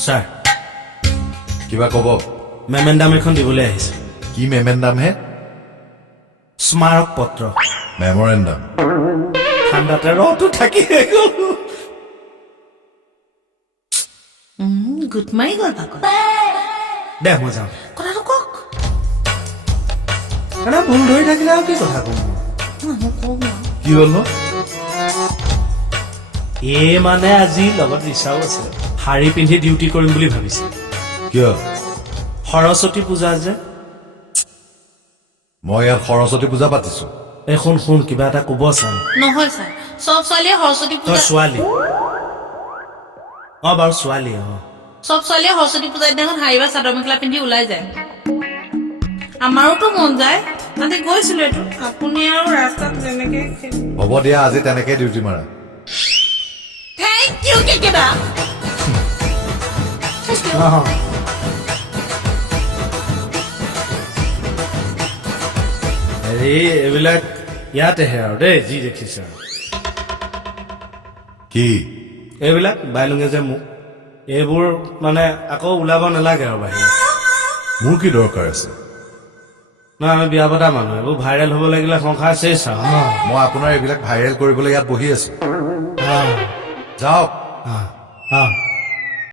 sir কিবা ক'ব মেমেণ্ডাম এখন দিবলৈ আহিছে কি মেমেণ্ডাম হে স্মাৰক পত্ৰ মেমৰেণ্ডাম ঠাণ্ডাতে ৰটো থাকি গ'ল গুড মাৰি গ'ল পাকত দে মই যাওঁ কথাটো কওক ভুল ধৰি থাকিলে আৰু কি কথা ক'ম কি হ'ল নো এই মানে আজি লগত ৰিচাও আছে শাৰী পিন্ধি ডিউটি কৰিম বুলি ভাবিছে কিয় সৰস্বতী পূজা যে মই ইয়াত সৰস্বতী পূজা পাতিছো এই শুন কিবা এটা ক'ব চাম নহয় ছাৰ চব ছোৱালীয়ে সৰস্বতী তই পূজা ছোৱালী অ বাৰু ছোৱালী অ চব ছোৱালীয়ে সৰস্বতী পূজাৰ দিনাখন শাৰী বা চাদৰ মেখেলা পিন্ধি ওলাই যায় আমাৰোতো মন যায় তাতে গৈছিলো এইটো আপুনি আৰু ৰাস্তাত যেনেকে হ'ব দিয়া আজি তেনেকৈ ডিউটি মাৰা থেংক ইউ কেকেদা হেৰি এইবিলাক ইয়াতেহে আৰু দেই যি দেখিছে আৰু কি এইবিলাক বাইলুঙে যে মোক এইবোৰ মানে আকৌ ওলাব নালাগে আৰু বাহিৰত মোৰ কি দৰকাৰ আছে নহয় আমি বিয়া পতা মানুহ এইবোৰ ভাইৰেল হ'ব লাগিলে সংসাৰ চেই চাওঁ ন মই আপোনাৰ এইবিলাক ভাইৰেল কৰিবলৈ ইয়াত বহি আছো যাওক অ